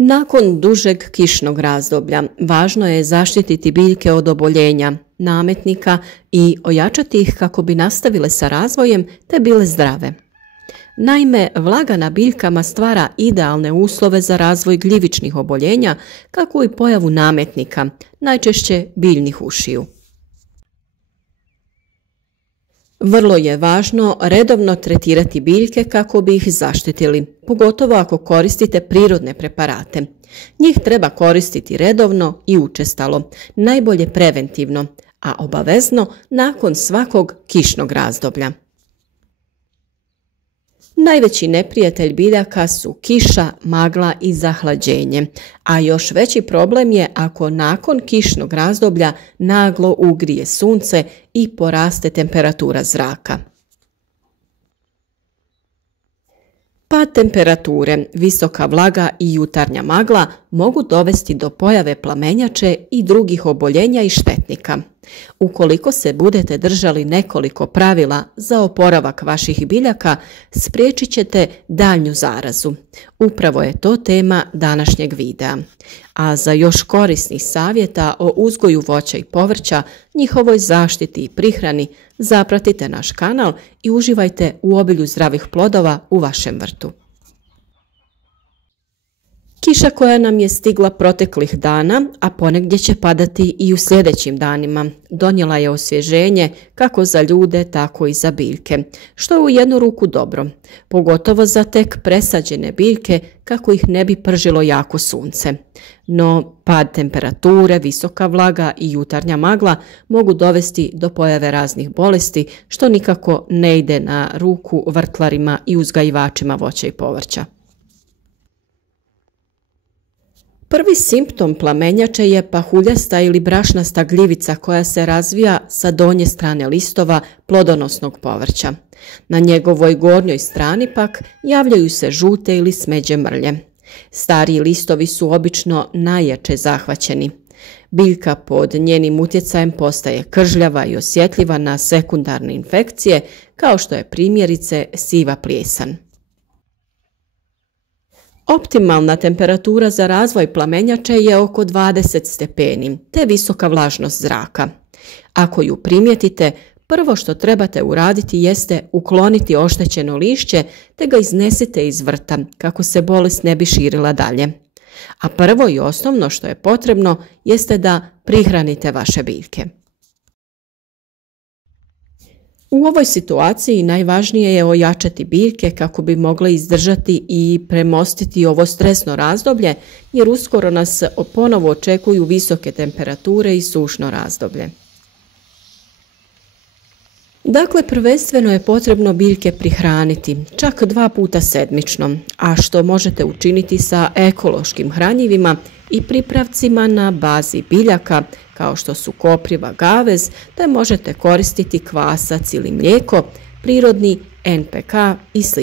Nakon dužeg kišnog razdoblja važno je zaštititi biljke od oboljenja, nametnika i ojačati ih kako bi nastavile sa razvojem te bile zdrave. Naime, vlaga na biljkama stvara idealne uslove za razvoj gljivičnih oboljenja, kako i pojavu nametnika, najčešće biljnih ušiju. Vrlo je važno redovno tretirati biljke kako bi ih zaštitili, pogotovo ako koristite prirodne preparate. Njih treba koristiti redovno i učestalo, najbolje preventivno, a obavezno nakon svakog kišnog razdoblja. Najveći neprijatelj biljaka su kiša, magla i zahlađenje, a još veći problem je ako nakon kišnog razdoblja naglo ugrije sunce i poraste temperatura zraka. Pad temperature, visoka vlaga i jutarnja magla mogu dovesti do pojave plamenjače i drugih oboljenja i štetnika. Ukoliko se budete držali nekoliko pravila za oporavak vaših biljaka, spriječit ćete daljnju zarazu. Upravo je to tema današnjeg videa. A za još korisnih savjeta o uzgoju voća i povrća, njihovoj zaštiti i prihrani, zapratite naš kanal i uživajte u obilju zdravih plodova u vašem vrtu. Kiša koja nam je stigla proteklih dana, a ponegdje će padati i u sljedećim danima, donijela je osvježenje kako za ljude, tako i za biljke, što je u jednu ruku dobro, pogotovo za tek presađene biljke kako ih ne bi pržilo jako sunce. No, pad temperature, visoka vlaga i jutarnja magla mogu dovesti do pojave raznih bolesti, što nikako ne ide na ruku vrtlarima i uzgajivačima voća i povrća. Prvi simptom plamenjače je pahuljasta ili brašnasta gljivica koja se razvija sa donje strane listova plodonosnog povrća. Na njegovoj gornjoj strani pak javljaju se žute ili smeđe mrlje. Stariji listovi su obično najjače zahvaćeni. Biljka pod njenim utjecajem postaje kržljava i osjetljiva na sekundarne infekcije, kao što je primjerice siva plijesan. Optimalna temperatura za razvoj plamenjače je oko 20 stepeni, te visoka vlažnost zraka. Ako ju primijetite, prvo što trebate uraditi jeste ukloniti oštećeno lišće te ga iznesite iz vrta kako se bolest ne bi širila dalje. A prvo i osnovno što je potrebno jeste da prihranite vaše biljke. U ovoj situaciji najvažnije je ojačati biljke kako bi mogle izdržati i premostiti ovo stresno razdoblje, jer uskoro nas ponovo očekuju visoke temperature i sušno razdoblje. Dakle, prvenstveno je potrebno biljke prihraniti, čak 2 puta sedmično, a što možete učiniti sa ekološkim hranjivima i pripravcima na bazi biljaka, kao što su kopriva, gavez, te možete koristiti kvasac ili mlijeko, prirodni, NPK i sl.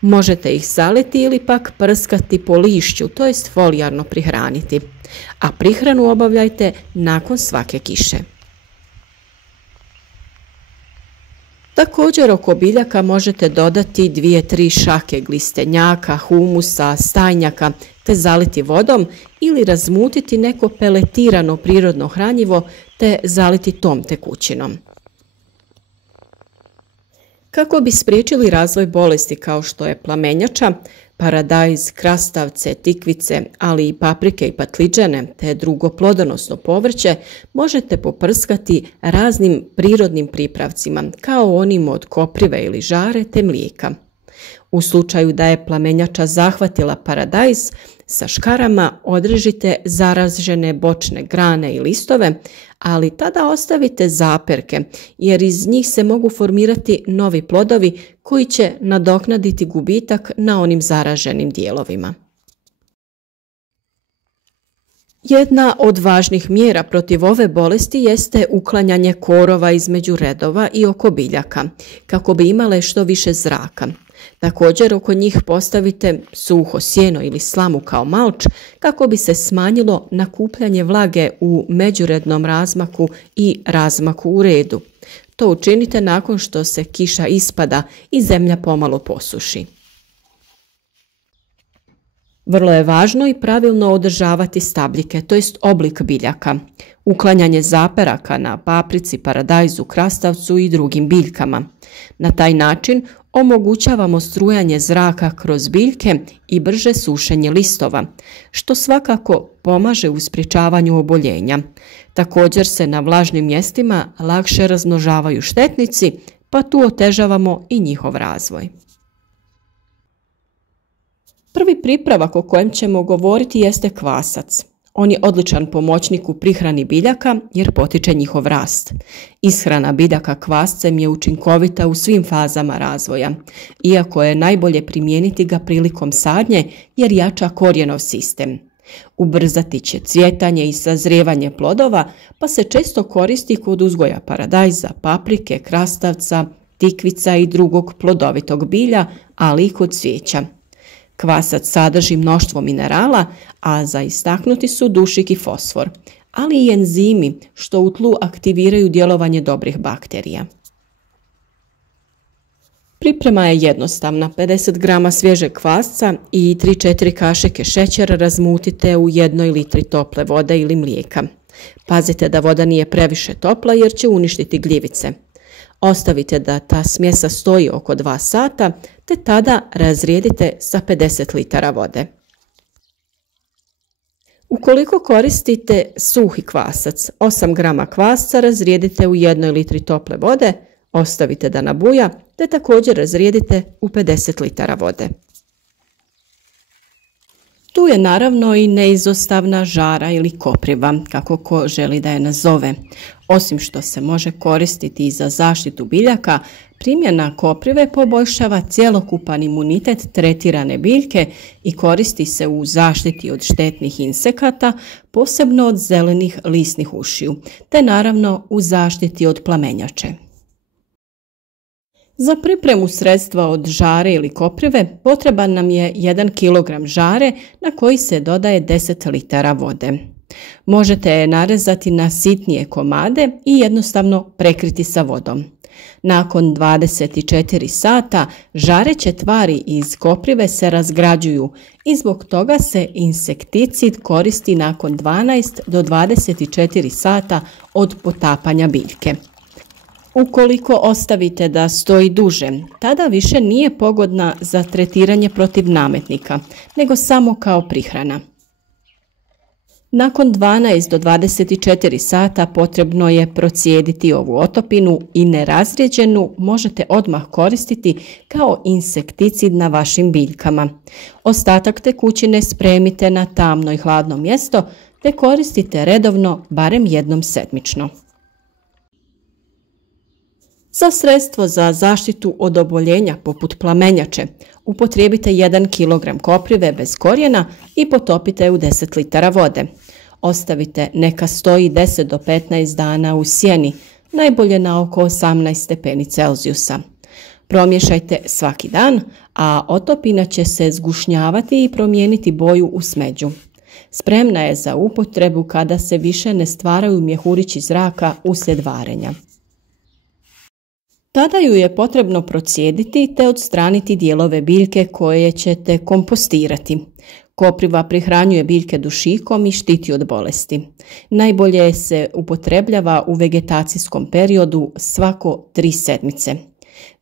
Možete ih saliti ili pak prskati po lišću, to jest folijarno prihraniti, a prihranu obavljajte nakon svake kiše. Također oko biljaka možete dodati 2-3 šake glistenjaka, humusa, stajnjaka te zaliti vodom ili razmutiti neko peletirano prirodno hranjivo te zaliti tom tekućinom. Kako bi spriječili razvoj bolesti kao što je plamenjača, paradajz, krastavce, tikvice, ali i paprike i patliđane te drugo plodonosno povrće možete poprskati raznim prirodnim pripravcima kao onim od koprive ili žare te mlijeka. U slučaju da je plamenjača zahvatila paradajz, sa škarama odrežite zaražene bočne grane i listove, ali tada ostavite zaperke jer iz njih se mogu formirati novi plodovi koji će nadoknaditi gubitak na onim zaraženim dijelovima. Jedna od važnih mjera protiv ove bolesti jeste uklanjanje korova između redova i oko biljaka, kako bi imale što više zraka. Također oko njih postavite suho sjeno ili slamu kao malč kako bi se smanjilo nakupljanje vlage u međurednom razmaku i razmaku u redu. To učinite nakon što se kiša ispada i zemlja pomalo posuši. Vrlo je važno i pravilno održavati stabljike, to jest oblik biljaka. Uklanjanje zaperaka na paprici, paradajzu, krastavcu i drugim biljkama. Na taj način omogućavamo strujanje zraka kroz biljke i brže sušenje listova, što svakako pomaže u sprječavanju oboljenja. Također se na vlažnim mjestima lakše razmnožavaju štetnici, pa tu otežavamo i njihov razvoj. Prvi pripravak o kojem ćemo govoriti jeste kvasac. On je odličan pomoćnik u prihrani biljaka jer potiče njihov rast. Ishrana biljaka kvascem je učinkovita u svim fazama razvoja, iako je najbolje primijeniti ga prilikom sadnje jer jača korijenov sistem. Ubrzati će cvjetanje i sazrijevanje plodova, pa se često koristi kod uzgoja paradajza, paprike, krastavca, tikvica i drugog plodovitog bilja, ali i kod cvijeća. Kvasac sadrži mnoštvo minerala, a za istaknuti su dušik i fosfor, ali i enzimi što u tlu aktiviraju djelovanje dobrih bakterija. Priprema je jednostavna. 50 grama svježeg kvasca i 3-4 kašike šećera razmutite u 1 litri tople vode ili mlijeka. Pazite da voda nije previše topla jer će uništiti gljivice. Ostavite da ta smjesa stoji oko 2 sata, te tada razrijedite sa 50 litara vode. Ukoliko koristite suhi kvasac, 8 grama kvasca razrijedite u 1 litri tople vode, ostavite da nabuja, te također razrijedite u 50 litara vode. Tu je naravno i neizostavna žara ili kopriva, kako ko želi da je nazove. Osim što se može koristiti i za zaštitu biljaka, primjena koprive poboljšava cjelokupan imunitet tretirane biljke i koristi se u zaštiti od štetnih insekata, posebno od zelenih lisnih ušiju, te naravno u zaštiti od plamenjače. Za pripremu sredstva od žare ili koprive potreban nam je 1 kg žare na koji se dodaje 10 litara vode. Možete je narezati na sitnije komade i jednostavno prekriti sa vodom. Nakon 24 sata žareće tvari iz koprive se razgrađuju i zbog toga se insekticid koristi nakon 12 do 24 sata od potapanja biljke. Ukoliko ostavite da stoji duže, tada više nije pogodna za tretiranje protiv nametnika, nego samo kao prihrana. Nakon 12 do 24 sata potrebno je procijediti ovu otopinu i nerazrijeđenu možete odmah koristiti kao insekticid na vašim biljkama. Ostatak tekućine spremite na tamno i hladno mjesto te koristite redovno barem jednom sedmično. Za sredstvo za zaštitu od oboljenja poput plamenjače upotrijebite 1 kg koprive bez korijena i potopite u 10 litara vode. Ostavite neka stoji 10 do 15 dana u sjeni, najbolje na oko 18 stepeni Celzijusa. Promješajte svaki dan, a otopina će se zgušnjavati i promijeniti boju u smeđu. Spremna je za upotrebu kada se više ne stvaraju mjehurići zraka uslijed varenja. Tada ju je potrebno procijediti te odstraniti dijelove biljke koje ćete kompostirati. Kopriva prihranjuje biljke dušikom i štiti od bolesti. Najbolje se upotrebljava u vegetacijskom periodu svako 3 sedmice.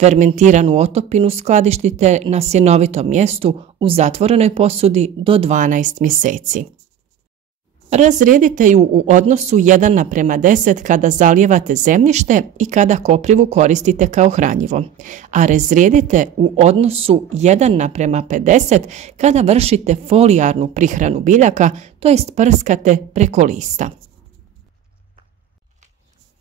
Fermentiranu otopinu skladištite na sjenovitom mjestu u zatvorenoj posudi do 12 mjeseci. Razrijedite ju u odnosu 1:10 kada zalijevate zemljište i kada koprivu koristite kao hranjivo, a razrijedite u odnosu 1:50 kada vršite folijarnu prihranu biljaka, to jest prskate preko lista.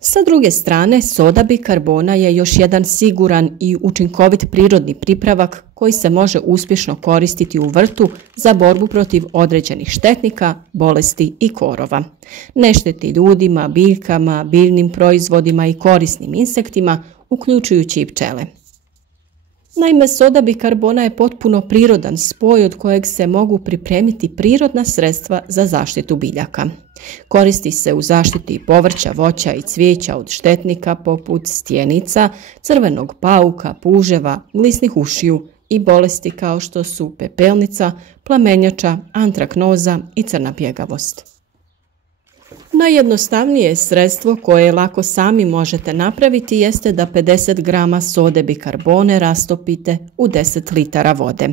Sa druge strane, soda bikarbona je još jedan siguran i učinkovit prirodni pripravak koji se može uspješno koristiti u vrtu za borbu protiv određenih štetnika, bolesti i korova. Ne šteti ljudima, biljkama, biljnim proizvodima i korisnim insektima, uključujući i pčele. Naime, soda bikarbona je potpuno prirodan spoj od kojeg se mogu pripremiti prirodna sredstva za zaštitu biljaka. Koristi se u zaštiti povrća, voća i cvijeća od štetnika poput stjenica, crvenog pauka, puževa, lisnih ušiju i bolesti kao što su pepelnica, plamenjača, antraknoza i crna pjegavost. Najjednostavnije sredstvo koje lako sami možete napraviti jeste da 50 grama sode bikarbone rastopite u 10 litara vode.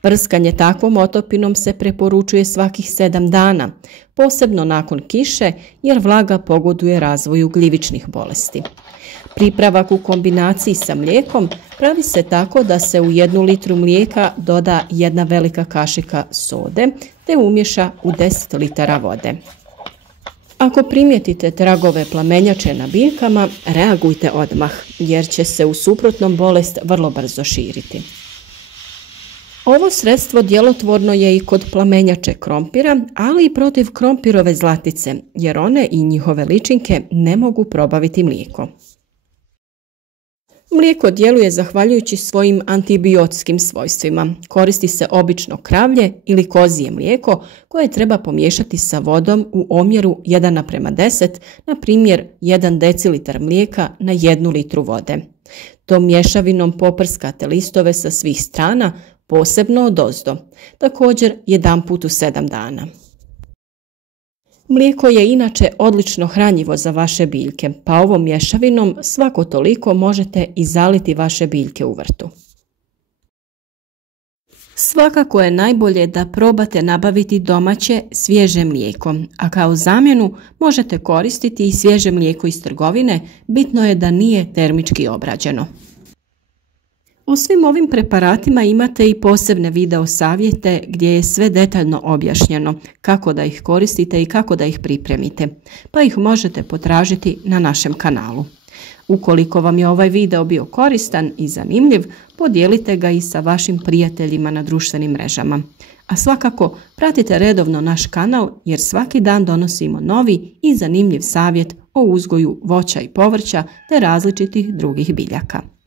Prskanje takvom otopinom se preporučuje svakih 7 dana, posebno nakon kiše jer vlaga pogoduje razvoju gljivičnih bolesti. Pripravak u kombinaciji sa mlijekom pravi se tako da se u 1 litru mlijeka doda 1 velika kašika sode te umješa u 10 litara vode. Ako primijetite tragove plamenjače na biljkama, reagujte odmah, jer će se u suprotnom bolest vrlo brzo širiti. Ovo sredstvo djelotvorno je i kod plamenjače krompira, ali i protiv krompirove zlatice, jer one i njihove ličinke ne mogu probaviti mlijeko. Mlijeko djeluje zahvaljujući svojim antibiotskim svojstvima. Koristi se obično kravlje ili kozije mlijeko koje treba pomiješati sa vodom u omjeru 1:10, na primjer 1 decilitar mlijeka na 1 litru vode. Tom mješavinom poprskate listove sa svih strana, posebno odozdo, također jedanput u 7 dana. Mlijeko je inače odlično hranjivo za vaše biljke, pa ovom mješavinom svako toliko možete i zaliti vaše biljke u vrtu. Svakako je najbolje da probate nabaviti domaće svježe mlijeko, a kao zamjenu možete koristiti i svježe mlijeko iz trgovine, bitno je da nije termički obrađeno. O svim ovim preparatima imate i posebne video savjete gdje je sve detaljno objašnjeno kako da ih koristite i kako da ih pripremite, pa ih možete potražiti na našem kanalu. Ukoliko vam je ovaj video bio koristan i zanimljiv, podijelite ga i sa vašim prijateljima na društvenim mrežama. A svakako pratite redovno naš kanal jer svaki dan donosimo novi i zanimljiv savjet o uzgoju voća i povrća te različitih drugih biljaka.